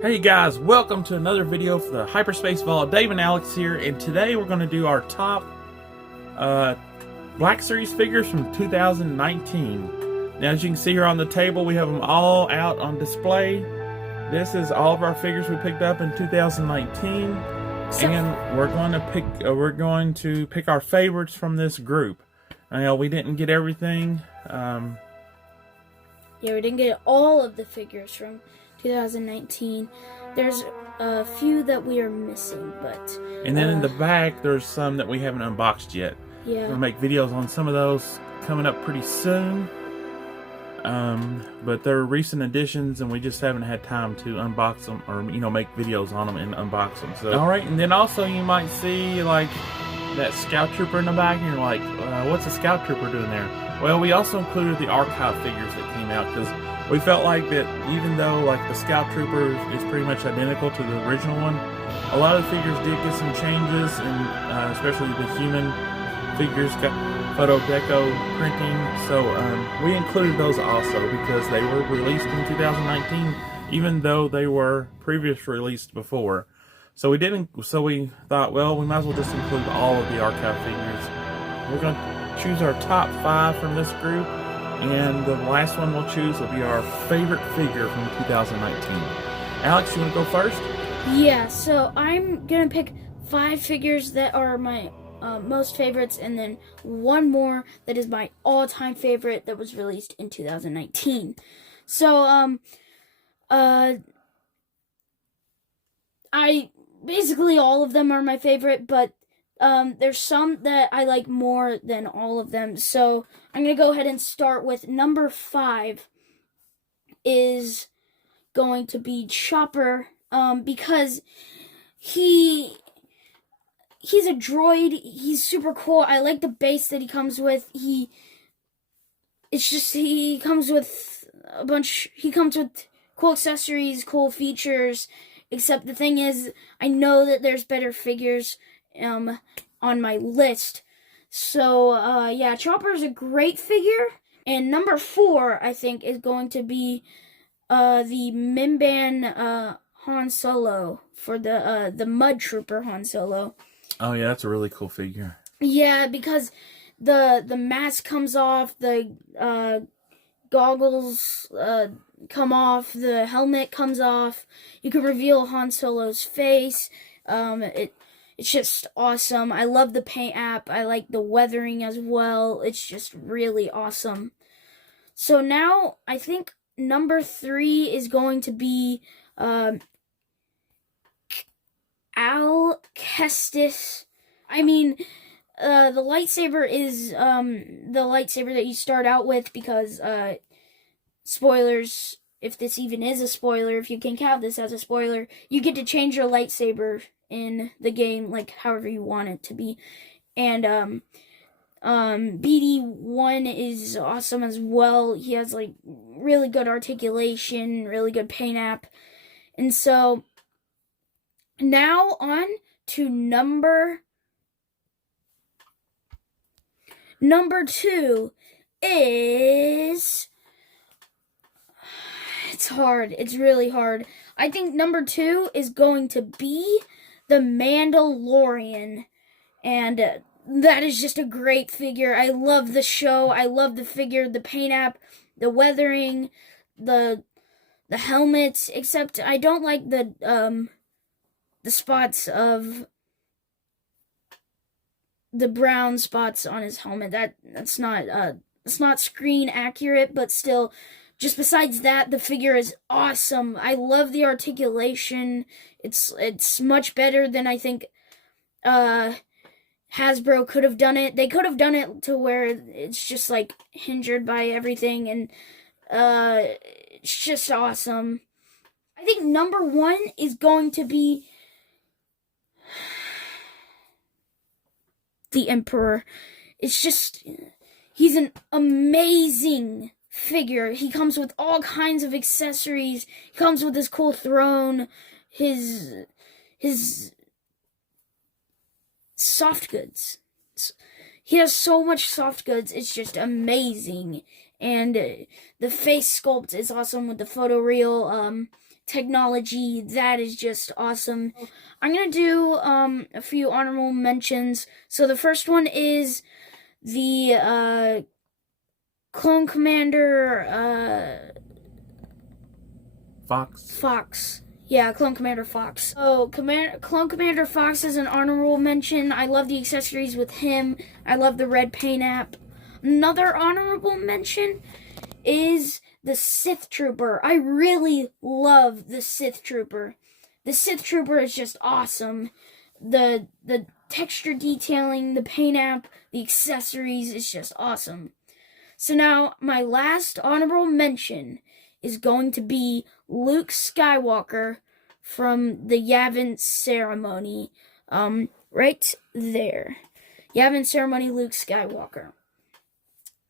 Hey guys, welcome to another video for the Hyperspace Vault. Dave and Alex here, and today we're going to do our top Black Series figures from 2019. Now, as you can see here on the table, we have them all out on display. This is all of our figures we picked up in 2019, and we're going to pick our favorites from this group. Now, we didn't get everything. Yeah, we didn't get all of the figures from 2019. There's a few that we are missing, but... And then in the back, there's some that we haven't unboxed yet. Yeah. We'll make videos on some of those coming up pretty soon. But they're recent additions, and we just haven't had time to unbox them, or, make videos on them and unbox them. So, alright, and then also you might see, like, that Scout Trooper in the back, and you're like, what's a Scout Trooper doing there? Well, we also included the archive figures that came out, because we felt like that even though like the Scout Trooper is pretty much identical to the original one, a lot of the figures did get some changes, and especially the human figures got photo deco printing. So we included those also because they were released in 2019, even though they were previously released before. So we didn't. So we thought, well, we might as well just include all of the archive figures. We're going to choose our top 5 from this group. And the last one we'll choose will be our favorite figure from 2019. Alex, you want to go first? Yeah, so I'm going to pick 5 figures that are my most favorites, and then one more that is my all-time favorite that was released in 2019. So, basically all of them are my favorite, but there's some that I like more than all of them. So I'm going to go ahead and start with number 5 is going to be Chopper, because he's a droid. He's super cool. I like the base that he comes with. He comes with cool accessories, cool features, except the thing is, I know that there's better figures on my list. So, yeah, Chopper is a great figure. And number 4, I think, is going to be the Mimban Han Solo for the Mud Trooper Han Solo. Oh yeah, that's a really cool figure. Yeah, because the mask comes off, the goggles come off, the helmet comes off. You can reveal Han Solo's face. It's just awesome. I love the paint app. I like the weathering as well. It's just really awesome. So now I think number 3 is going to be Al Kestis. I mean, the lightsaber is the lightsaber that you start out with because spoilers, if this even is a spoiler, if you can count this as a spoiler, you get to change your lightsaber in the game, like however you want it to be. And BD1 is awesome as well. He has like really good articulation, really good paint app. And so now on to number 2 is... It's hard. It's really hard. I think number 2 is going to be the Mandalorian, and that is just a great figure. I love the show. I love the figure, the paint app, the weathering, the helmets. Except I don't like the spots of the brown spots on his helmet. That's not screen accurate, but still. Just besides that, the figure is awesome. I love the articulation. It's much better than I think Hasbro could have done it. They could have done it to where it's just like hindered by everything, and it's just awesome. I think number 1 is going to be the Emperor. It's just, he's an amazing figure. He comes with all kinds of accessories. He comes with his cool throne, his soft goods. He has so much soft goods. It's just amazing. And the face sculpt is awesome with the photoreal technology. That is just awesome. I'm going to do a few honorable mentions. So the first one is the Clone Commander Fox. Yeah, Clone Commander Fox. Oh, Clone Commander Fox is an honorable mention. I love the accessories with him. I love the red paint app. Another honorable mention is the Sith Trooper. I really love the Sith Trooper. The Sith Trooper is just awesome. The texture detailing, the paint app, the accessories is just awesome. So now, my last honorable mention is going to be Luke Skywalker from the Yavin Ceremony. Right there. Yavin Ceremony Luke Skywalker.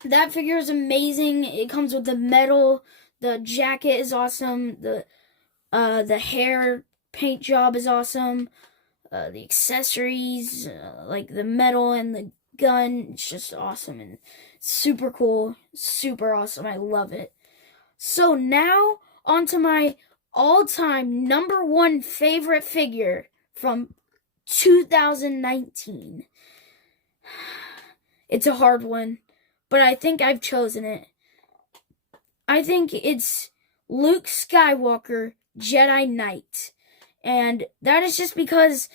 That figure is amazing. It comes with the medal. The jacket is awesome. The hair paint job is awesome. The accessories, like the medal and the gun, it's just awesome and super cool. Super awesome. I love it. So now, on to my all-time number one favorite figure from 2019. It's a hard one, but I think I've chosen it. I think it's Luke Skywalker, Jedi Knight. And that is just because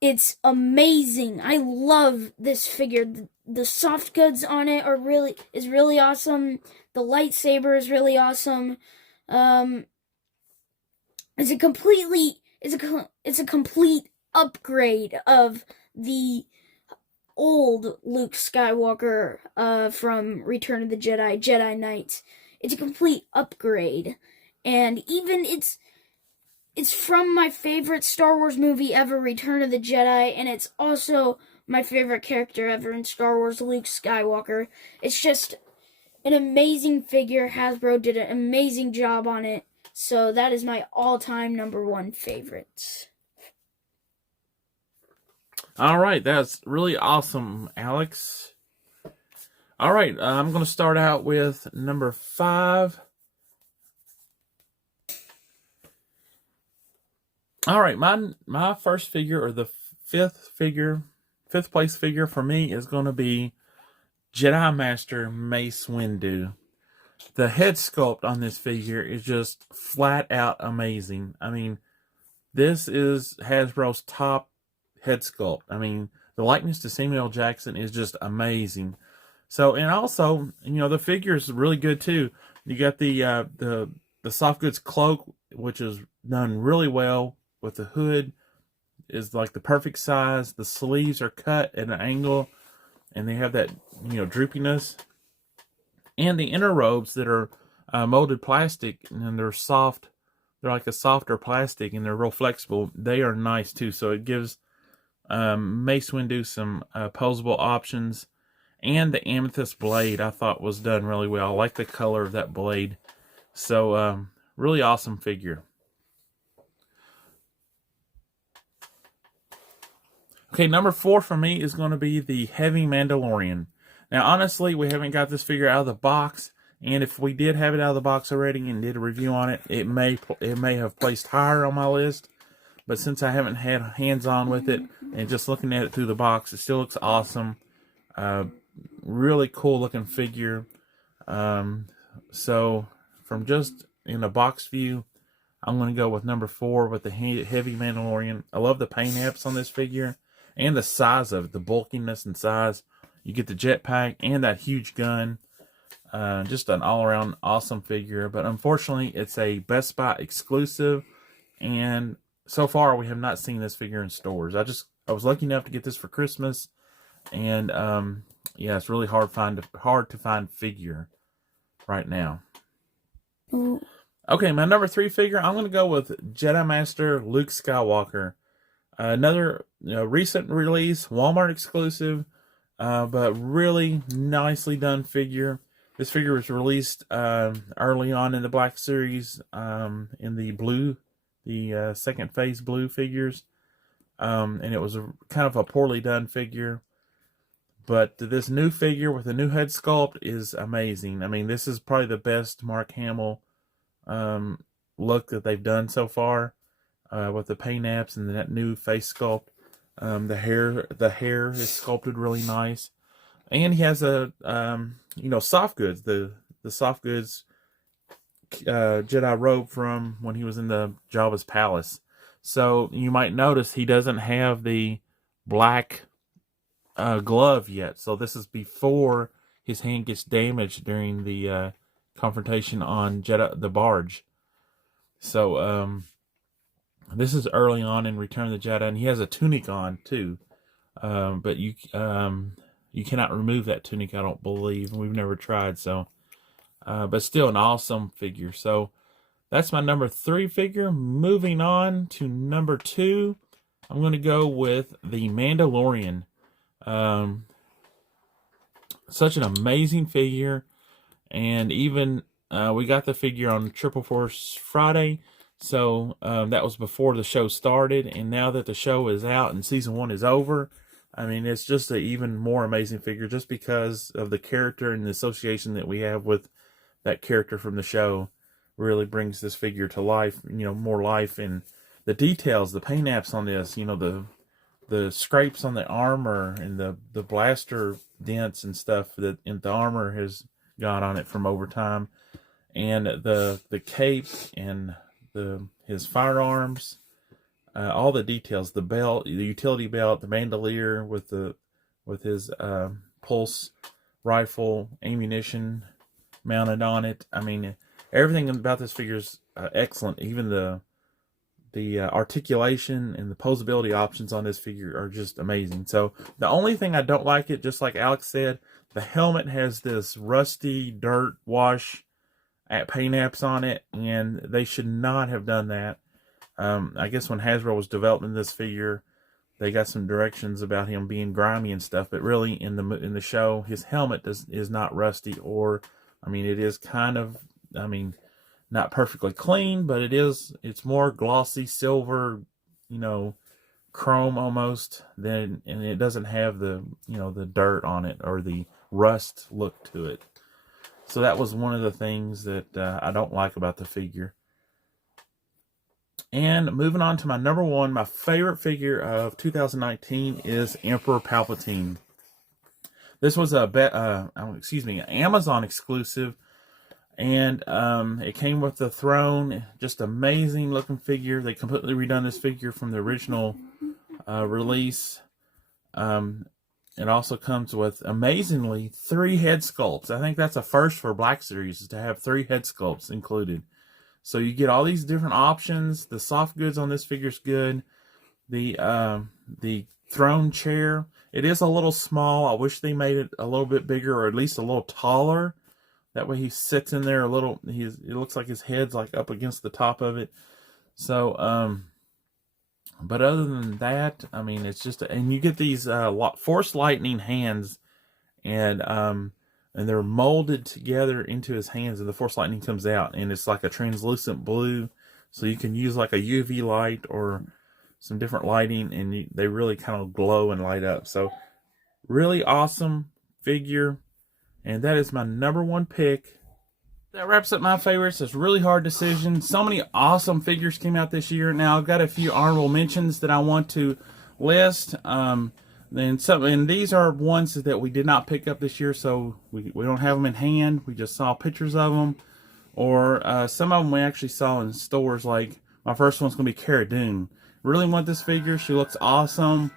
it's amazing. I love this figure. The soft goods on it is really awesome. The lightsaber is really awesome. It's a complete upgrade of the old Luke Skywalker from Return of the Jedi, Jedi Knight. It's a complete upgrade, and even it's from my favorite Star Wars movie ever, Return of the Jedi, and it's also my favorite character ever in Star Wars, Luke Skywalker. It's just an amazing figure. Hasbro did an amazing job on it. So that is my all-time number one favorite. All right, that's really awesome, Alex. All right, I'm going to start out with number 5. All right, my first figure, or the fifth place figure for me, is going to be Jedi Master Mace Windu. The head sculpt on this figure is just flat out amazing. I mean, this is Hasbro's top head sculpt. I mean, the likeness to Samuel L. Jackson is just amazing. So, and also, the figure is really good too. You got the soft goods cloak, which is done really well with the hood. Is like the perfect size. The sleeves are cut at an angle, and they have that droopiness. And the inner robes that are molded plastic, and they're soft. They're like a softer plastic, and they're real flexible. They are nice too. So it gives Mace Windu some posable options. And the amethyst blade, I thought, was done really well. I like the color of that blade. So really awesome figure. Okay, number 4 for me is going to be the Heavy Mandalorian. Now, honestly, we haven't got this figure out of the box, and if we did have it out of the box already and did a review on it, it may have placed higher on my list. But since I haven't had hands-on with it and just looking at it through the box, it still looks awesome. Really cool looking figure. So from just in a box view, I'm going to go with number 4 with the Heavy Mandalorian. I love the paint apps on this figure and the size of it, the bulkiness and size. You get the jetpack and that huge gun. Just an all-around awesome figure. But unfortunately, it's a Best Buy exclusive. And so far, we have not seen this figure in stores. I was lucky enough to get this for Christmas. And, yeah, it's really hard to find figure right now. Ooh. Okay, my number 3 figure, I'm going to go with Jedi Master Luke Skywalker. Another recent release, Walmart exclusive. But really nicely done figure. This figure was released early on in the Black Series in the blue, the second phase blue figures. And it was kind of a poorly done figure. But this new figure with a new head sculpt is amazing. I mean, this is probably the best Mark Hamill look that they've done so far with the paint apps and that new face sculpt. The hair is sculpted really nice, and he has a soft goods, the soft goods Jedi robe from when he was in the Jabba's palace. So you might notice he doesn't have the black glove yet. So this is before his hand gets damaged during the confrontation on Jedha the barge. So this is early on in Return of the Jedi, and he has a tunic on too. But you cannot remove that tunic, I don't believe. We've never tried, so. But still an awesome figure. So that's my number 3 figure. Moving on to number 2, I'm going to go with the Mandalorian. Such an amazing figure. And even we got the figure on Triple Force Friday. So that was before the show started. And now that the show is out and season 1 is over, I mean, it's just an even more amazing figure just because of the character and the association that we have with that character from the show. Really brings this figure to life, more life. And the details, the paint apps on this, the scrapes on the armor and the blaster dents and stuff that the armor has got on it from over time. And the cape and his firearms, all the details, the belt, the utility belt, the bandolier with his pulse rifle, ammunition mounted on it. I mean, everything about this figure is excellent. Even the articulation and the posability options on this figure are just amazing. So the only thing I don't like it, just like Alex said, the helmet has this rusty dirt wash at paint apps on it, and they should not have done that. I guess when Hasbro was developing this figure, they got some directions about him being grimy and stuff, but really in the show, his helmet is not rusty, or I mean, it is kind of, not perfectly clean, but it's more glossy silver, chrome almost, and it doesn't have the dirt on it or the rust look to it. So that was one of the things that I don't like about the figure. And moving on to my number 1, my favorite figure of 2019 is Emperor Palpatine. This was an Amazon exclusive, and it came with the throne. Just amazing looking figure. They completely redone this figure from the original release. It also comes with, amazingly, 3 head sculpts. I think that's a first for Black Series, is to have 3 head sculpts included. So you get all these different options. The soft goods on this figure is good. The throne chair, it is a little small. I wish they made it a little bit bigger, or at least a little taller. That way he sits in there a little. It looks like his head's like up against the top of it. So, but other than that, I mean, it's just, and you get these Force Lightning hands, and they're molded together into his hands, and the Force Lightning comes out, and it's like a translucent blue, so you can use like a UV light or some different lighting, and they really kind of glow and light up. So really awesome figure, and that is my number 1 pick. That wraps up my favorites. It's a really hard decision. So many awesome figures came out this year. Now I've got a few honorable mentions that I want to list. And these are ones that we did not pick up this year, so we don't have them in hand. We just saw pictures of them, or some of them we actually saw in stores. Like my first one's going to be Cara Dune. Really want this figure. She looks awesome.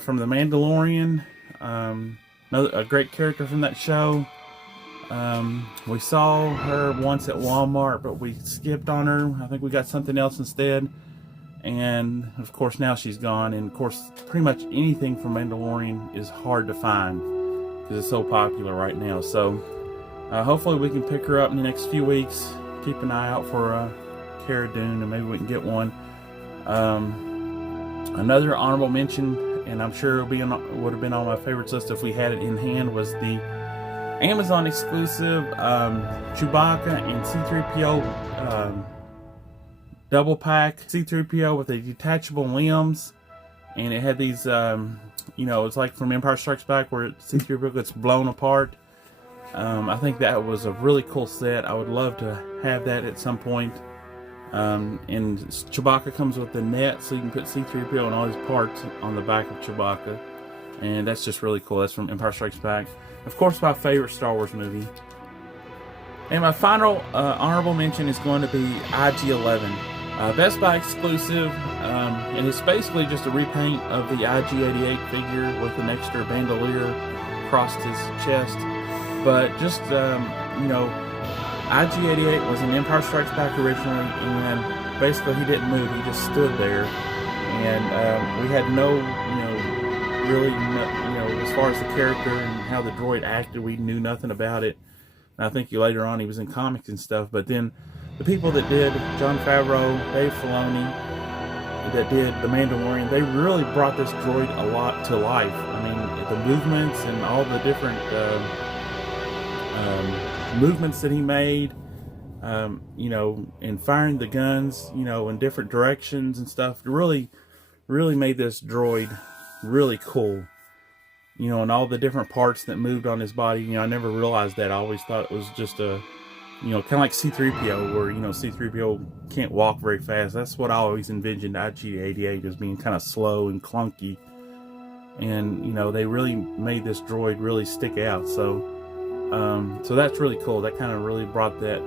From The Mandalorian, a great character from that show. We saw her once at Walmart, but we skipped on her. I think we got something else instead. And of course now she's gone. And of course, pretty much anything from Mandalorian is hard to find because it's so popular right now. So hopefully we can pick her up in the next few weeks. Keep an eye out for Cara Dune, and maybe we can get one. Another honorable mention, and I'm sure would have been on my favorites list if we had it in hand, was the Amazon exclusive Chewbacca and C-3PO double pack. C-3PO with the detachable limbs, and it had these it's like from Empire Strikes Back where C-3PO gets blown apart. I think that was a really cool set. I would love to have that at some point. And Chewbacca comes with the net, so you can put C-3PO and all his parts on the back of Chewbacca. And that's just really cool. That's from Empire Strikes Back. Of course, my favorite Star Wars movie. And my final honorable mention is going to be IG-11. Best Buy exclusive, and it's basically just a repaint of the IG-88 figure with an extra bandolier across his chest. But just, you know, IG-88 was an Empire Strikes Back originally, and basically he didn't move, he just stood there. And we had no, really, as far as the character and how the droid acted, we knew nothing about it. And I think later on he was in comics and stuff, but then the people that did, Jon Favreau, Dave Filoni, that did The Mandalorian, they really brought this droid a lot to life. I mean, the movements and all the different movements that he made, and firing the guns, in different directions and stuff, really made this droid really cool. And all the different parts that moved on his body, I never realized that. I always thought it was just a, kind of like C-3PO, where, C-3PO can't walk very fast. That's what I always envisioned IG-88 as, being kind of slow and clunky. And, they really made this droid really stick out. So that's really cool. That kind of really brought that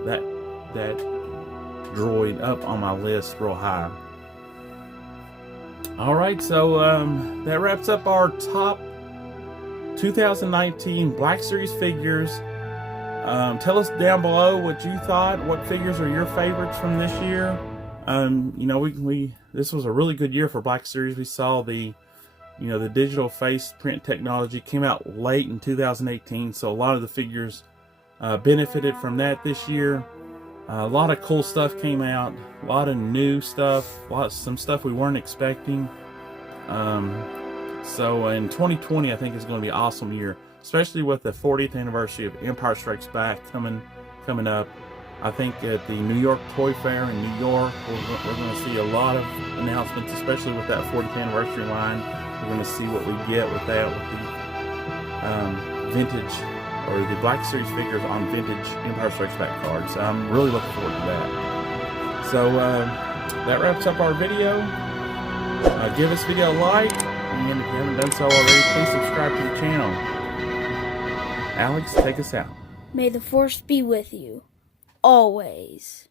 droid up on my list real high. Alright, so that wraps up our top 2019 Black Series figures. Tell us down below what you thought. What figures are your favorites from this year? This was a really good year for Black Series. We saw the digital face print technology came out late in 2018, so a lot of the figures benefited from that this year. A lot of cool stuff came out, a lot of new stuff, some stuff we weren't expecting. So in 2020, I think is going to be an awesome year, especially with the 40th anniversary of Empire Strikes Back coming up. I think at the New York Toy Fair in New York, we're going to see a lot of announcements, especially with that 40th anniversary line. We're going to see what we get with that, with the vintage, or the Black Series figures on vintage Empire Strikes Back cards. I'm really looking forward to that. So that wraps up our video. Give this video a like, and if you haven't done so already, please subscribe to the channel. Alex, take us out. May the Force be with you. Always.